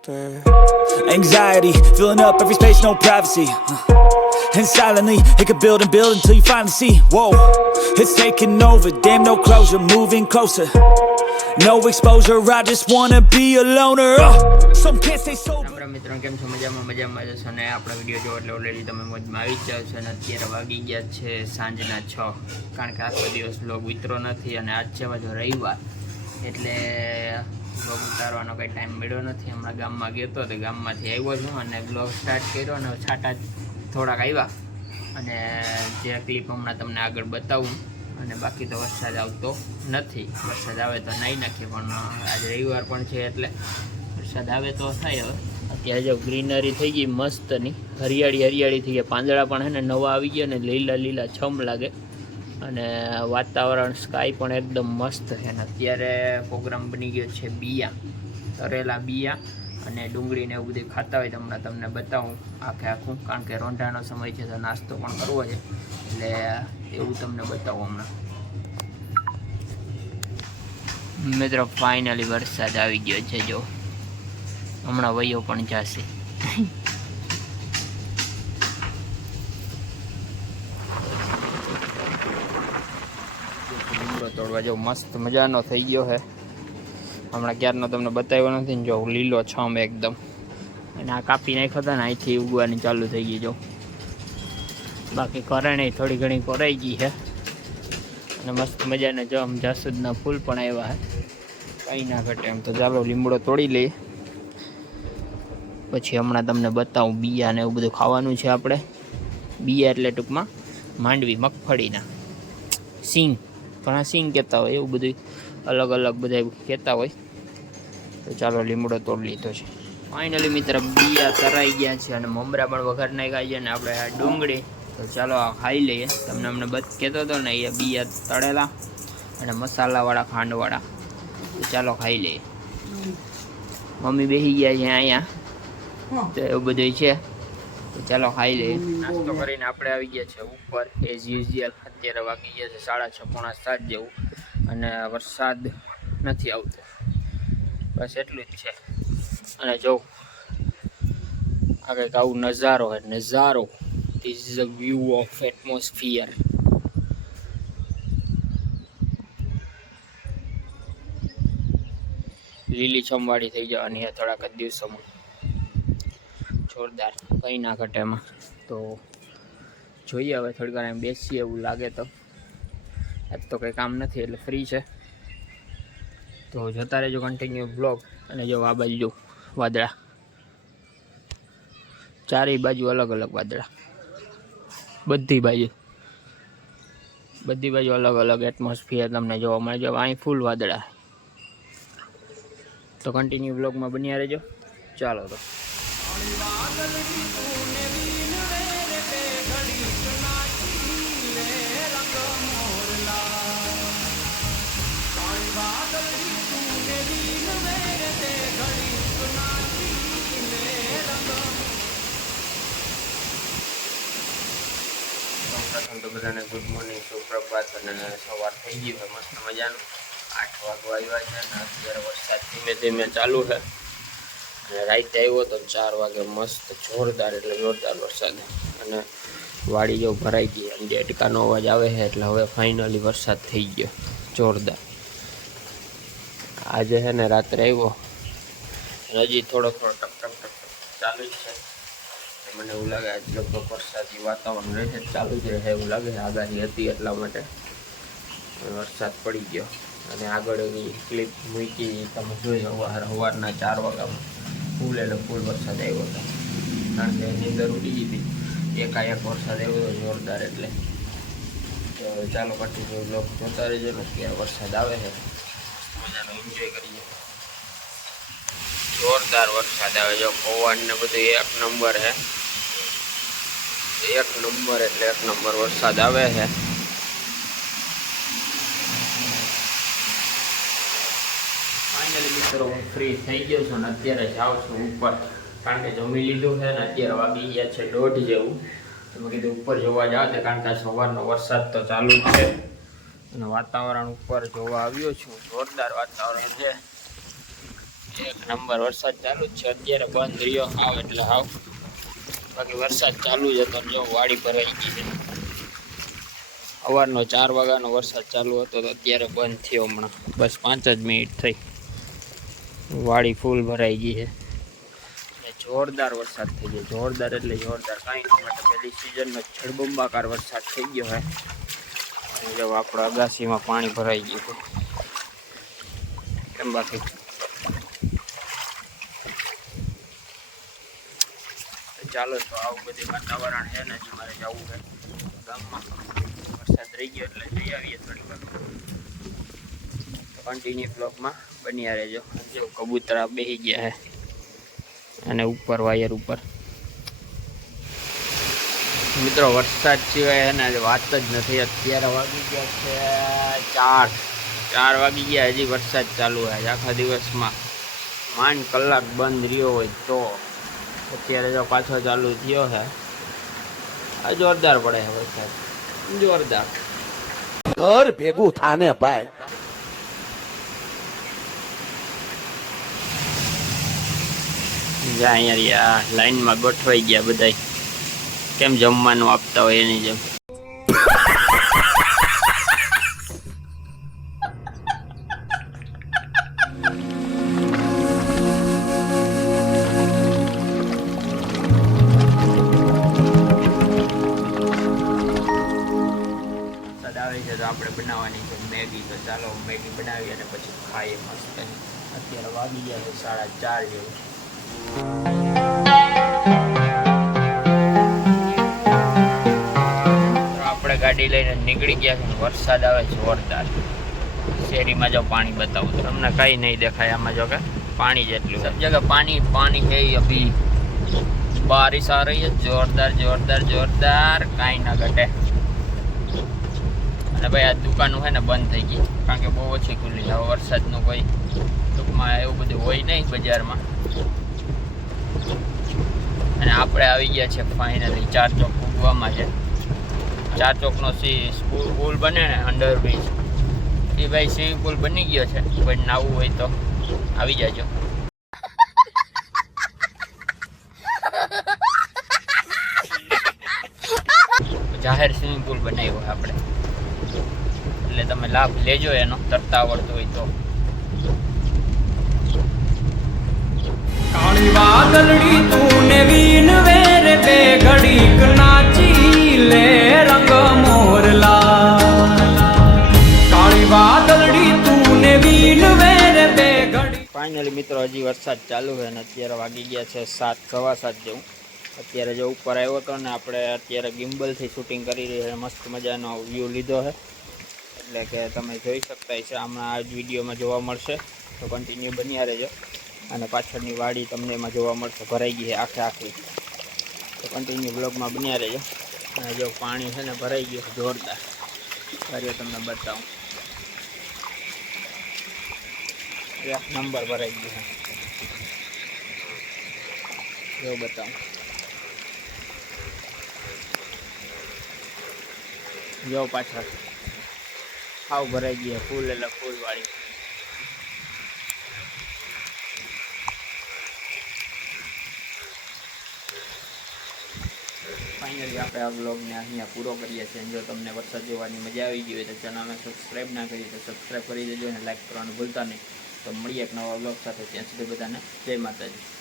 Anxiety, filling up every space, no privacy. Uh, And silently, it could build and build until you finally see. Whoa, it's taking over, damn, no closure, moving closer. No exposure, I just wanna be a loner. Uh, some can't stay sober. આપણા મિત્રો કેમ છો મજામાં મજામાં જશો અને આપણા video જો એટલે ઓલરેડી તમે મોજમાં આવી જ જાઓ છો અને અત્યારે વાગી ગયા છે સાંજના છ કારણ કે આખો દિવસ બ્લોગ વિતરો નથી અને આજ છે પાછો રવિવાર એટલે બ્લોગ ઉતારવાનો કંઈ ટાઈમ મળ્યો નથી. હમણાં ગામમાં ગયો હતો તો ગામમાંથી આવ્યો છું અને બ્લોગ સ્ટાર્ટ કર્યો અને છાટા થોડાક આવ્યા. અને જે ક્લિપ હમણાં તમને આગળ બતાવું. અને બાકી તો વરસાદ આવતો નથી. વરસાદ આવે તો નાહી નાખીએ પણ આજે રવિવાર પણ છે એટલે વરસાદ આવે તો થાય હવે. અત્યારે જો ગ્રીનરી થઈ ગઈ મસ્તની. હરિયાળી હરિયાળી થઈ ગઈ. પાંદડા પણ હે ને નવા આવી ગયા ને લીલા લીલા છમ લાગે. અને વાતાવરણ સ્કાય પણ એકદમ મસ્ત છે. અને અત્યારે પ્રોગ્રામ બની ગયો છે બિયા. તરેલા બિયા અને ડુંગળીને એવું બધું ખાતા હોય તો હમણાં તમને બતાવું આખે આખું. કારણ કે રોંઢાનો સમય છે તો નાસ્તો પણ કરવો છે. એટલે એવું તમને બતાવું હમણાં. મિત્રો ફાઇનલી વરસાદ આવી ગયો છે, જો. હમણાં વયો પણ જશે. લીમડો તોડવા જેવો મસ્ત મજાનો થઈ ગયો છે. હમણાં ક્યારનો તમને બતાવ્યો નથી ને જો લીલો છમ એકદમ. અને આ કાપી નાખ્યો હતા ને અહીંથી ઉગવાની ચાલુ થઈ ગઈ જો. બાકી કરણે થોડી ઘણી કોરાઈ ગઈ છે. અને મસ્ત મજાના જો આમ જાસૂદના ફૂલ પણ આવ્યા છે. કંઈ ના ઘટે એમ તો ચાલો લીમડો તોડી લઈએ. પછી હમણાં તમને બતાવું બિયા ને એવું બધું ખાવાનું છે આપણે. બિયા એટલે ટૂંકમાં માંડવી મગફળીના. સિંગ. ઘણા સિંગ કહેતા હોય એવું બધું અલગ અલગ બધા કહેતા હોય. તો ચાલો લીમડો તોડ લીધો છે. ફાઇનલી મિત્ર બીયા તરાઈ ગયા છે અને મમરા પણ વઘાર નાખ્યા છે અને આપણે આ ડુંગળી તો ચાલો આ ખાઈ લઈએ. તમને અમને બધ કહેતો હતો ને એ બીયા તળેલા અને મસાલાવાળા ખાંડવાળા. તો ચાલો ખાઈ લઈએ. મમ્મી બેસી ગયા છે અહીંયા. તો એવું બધું છે. ચાલો ખાઈ લઈએ. નાસ્તો કરીને આપણે આવી ગયા છે ઉપર. એઝ યુઝ્યુઅલ અત્યારે વાગી ગયા છે સાડા છ, પોણા સાત જેવું. અને વરસાદ નથી આવતો. બસ એટલું જ છે. અને જો, આ કંઈક આવું નજારો હે નજારો. This is a view of atmosphere લીલી છમવાળી થઈ જવાની છે થોડાક જ દિવસોમાં. જોરદાર. કંઈ ના ઘટે એમાં. તો જોઈએ હવે થોડી વાર એમ બેસીએ એવું લાગે તો. આજ તો કંઈ કામ નથી, એટલે ફ્રી છે. તો જતા રહેજો કન્ટિન્યુ બ્લોગ અને જો આ બાજુ વાદળા. ચારેય બાજુ અલગ અલગ વાદળા. બધી બાજુ. બધી બાજુ અલગ અલગ એટમોસ્ફિયર તમને જોવા મળે. જો અહીં ફૂલ વાદળા. તો કન્ટિન્યુ બ્લોગમાં બન્યા રહેજો. ચાલો તો. બધાને ગુડ મોર્નિંગ સુપ્રભાત, અને સવાર થઈ ગઈ છે, મસ્ત મજાનું. આઠ વાગવા આવ્યા છે, અને અત્યારે વરસાદ ધીમે ધીમે ચાલુ છે. અને રાતે આવ્યો તો ચાર વાગે મસ્ત જોરદાર એટલે જોરદાર વરસાદ. અને વાડી જો ભરાઈ ગઈ અને ડેટકાનો અવાજ આવે છે, એટલે હવે ફાઇનલી વરસાદ થઈ ગયો, જોરદાર. આજે છે ને રાત્રે આવ્યો. હજી થોડો થોડો ચાલુ જ છે. મને એવું લાગે આજ લગભગ વરસાદી વાતાવરણ રહેશે ચાલુ જ રહે એવું લાગે આગાહી હતી એટલા માટે. વરસાદ પડી ગયો. અને આગળ એની ક્લિપ મૂકી તમે જોઈ સવાર સવારના ચાર વાગ્યામાં ફૂલ એટલે ફૂલ વરસાદ આવ્યો હતો. કારણ કે નીંદર ઉડી ગઈ એકાએક વરસાદ આવ્યો જોરદાર એટલે. તો ચાલો પછી લોક જોતા રહેજો ને કે વરસાદ આવે છે. મજાનો એન્જોય કરીએ. જોરદાર વરસાદ આવે જો પવન ને બધું એક નંબર હે. એક નંબર એટલે એક નંબર વરસાદ આવે છે ફાઇનલી મિત્રો, હું ફ્રી થઈ ગયો છું ને અત્યારે જાઉં છું ઉપર. કારણ કે જમી લીધું છે ને અત્યારે વાગી ગયા છે દોઢ જેવું. તો કીધું ઉપર જોવા જાવ છે કારણ કે સવારનો વરસાદ તો ચાલુ છે. અને વાતાવરણ ઉપર જોવા આવ્યો છું. જોરદાર વાતાવરણ છે. એક નંબર. વરસાદ ચાલુ જ છે. અત્યારે બંધ રહ્યો હાવ એટલે હાવ. બાકી વરસાદ ચાલુ જ હતો જો વાડી ભરાઈ ગઈ છે. સવારનો ચાર વાગ્યાનો વરસાદ ચાલુ હતો તો અત્યારે બંધ થયો હમણાં. બસ પાંચ જ મિનિટ થઈ. વાડી ફૂલ ભરાઈ ગઈ છે. જોરદાર વરસાદ થઈ ગયો. જોરદાર એટલે જોરદાર. કાંઈ નહીં માટે પહેલી સિઝનનો જળબંબાકાર વરસાદ થઈ ગયો હે. જો આપણા અગાસીમાં પાણી ભરાઈ ગયું એમ બાકી. ચાલો તો આવું બધું વાતાવરણ છે ને હજી મારે જવું છે. ગામમાં વરસાદ રહી ગયો એટલે જઈ આવીએ થોડી વાર. કન્ટિન્યુ બ્લોકમાં બન્યા રહેજો. જો કબૂતરા બેસી ગયા છે. અને ઉપર વાયર ઉપર. મિત્રો, વરસાદ સિવાય એને વાત જ નથી. અત્યારે વાગી ગયા છે ચાર. ચાર વાગી ગયા, હજી વરસાદ ચાલુ હોય આખા દિવસમાં માંડ કલાક બંધ રહ્યો હોય તો અત્યારે જો પાછો ચાલુ થયો છે. આ જોરદાર પડે છે વરસાદ. જોરદાર. ઘર ભેગું થાને ભાઈ. જ્યાં અહીંયા લાઈનમાં ગોઠવાઈ ગયા બધા કેમ જમવાનું આપતા હોય એની જેમ? चलो मैगी बनाई पी खाई मस्त अत्यार वही गया साढ़ा चार जो जोरदार शेरी में जो नहीं देखाया पानी पानी बारिश आ रही है जोरदार जोरदार जोरदार कहीं ना घटे અને ભાઈ આ દુકાનો છે ને બંધ થઈ ગઈ. કારણ કે બહુ ઓછી ખુલ્લી હવે વરસાદનું કોઈ ટૂંકમાં એવું બધું હોય નહીં બજારમાં. અને આપણે આવી ગયા છે ફાઇનલી ચાર ચોક ઉગવામાં છે. ચાર ચોકનો સી પુલ બને ને અંડરબ્રિજ એ ભાઈ સ્વિમિંગ પુલ બની ગયો છે. ભાઈ નાવું હોય તો આવી જાજો. જાહેર સ્વિમિંગ પુલ બનાવ્યો આપણે. એટલે તમે લાભ લેજો એનો તરતા આવડતું હોય તો. કાળી વાદળી તું વીન વેર બે ઘડીક નાચી લે રંગ મોરલા. કાળી વાદળી તું વીન વેર બે ઘડી ફાઇનલી મિત્રો હજી વરસાદ ચાલુ છે અને અત્યારે વાગી ગયા છે સાત સવા સાત જેવું. અત્યારે જો ઉપર આવ્યો હતો ને, આપણે અત્યારે ગિમ્બલથી શૂટિંગ કરી રહ્યા છે. મસ્ત મજાનો વ્યૂ લીધો છે. એટલે કે તમે જોઈ શકતા છે, હમણાં આ જ વિડીયોમાં જોવા મળશે. તો કન્ટિન્યુ બન્યા રહેજો. અને પાછળની વાડી તમને એમાં જોવા મળશે. ભરાઈ ગઈ છે આખે આખી. તો કન્ટિન્યુ બ્લોગમાં બન્યા રહેજો. અને જો પાણી છે ને ભરાઈ ગયું છે જોરદાર. કરીએ તમને બતાવું. એક નંબર ભરાઈ ગયો છે. જો બતાવું. જો પાછળ આવ ભરાઈ ગઈ છે, ફૂલ એટલે ફૂલ વાળી. ફાઇનલી આપણે આ બ્લોગને અહીંયા પૂરો કરીએ છીએ. અને જો તમને વરસાદ જોવાની મજા આવી ગઈ હોય તો ચેનલને સબસ્ક્રાઈબ ના કરી તો સબસ્ક્રાઈબ કરી દેજો અને લાઈક કરવાનું ભૂલતા નહીં. તો મળીએ એક નવા બ્લોગ સાથે. ત્યાં સુધી બધાને જય માતાજી.